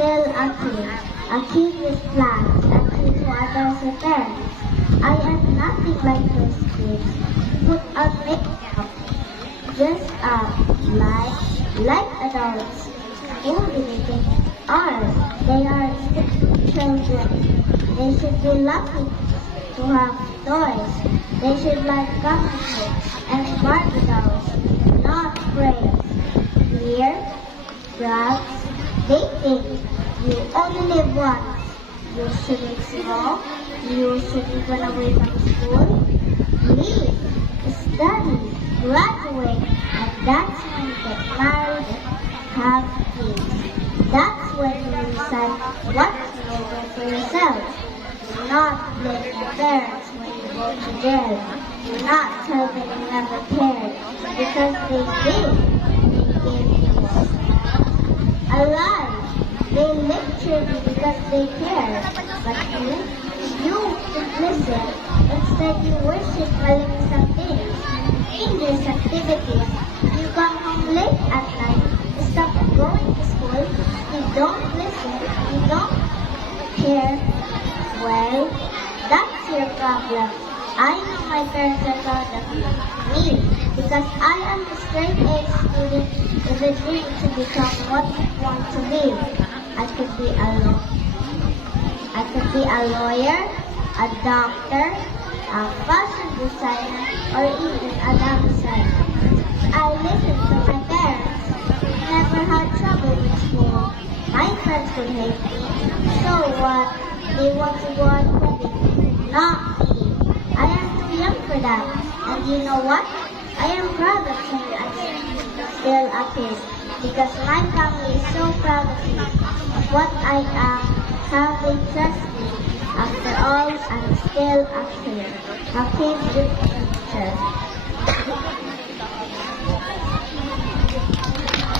still a kid. A kid with plans, a kid who adores her parents. I am nothing like those kids. Put on makeup, dress up, like adults. Who do they think they are? They are still children. They should be lucky to have toys. They should like comic books and Barbie dolls, not praise. Fear, drugs, they think you only live once. You shouldn't smoke. You shouldn't run away from school. Leave, study, graduate, and that's when you get married and have kids. That's when you decide what to do for yourself. Do not blame your parents when you go to jail. Do not tell them you never cared, because they did. They gave you a lie. They lectured you because they care. But you didn't listen. Instead, you worship some things, dangerous activities. You come home late at night. You stop going to school. You don't listen. You don't care. Well, that's your problem. I know my parents are proud of me because I am a straight-A student with a dream to become what I want to be. I could be a lawyer, a doctor, a fashion designer, or even a dancer. I listened to my parents. Never had trouble with school. My friends could hate me. So what? They want to go on wedding. Not me. I am too young for that. And you know what? I am proud of saying I'm still a kid. Because my family is so proud of me, of what I am, how they trust me. After all, I'm still a kid with a future.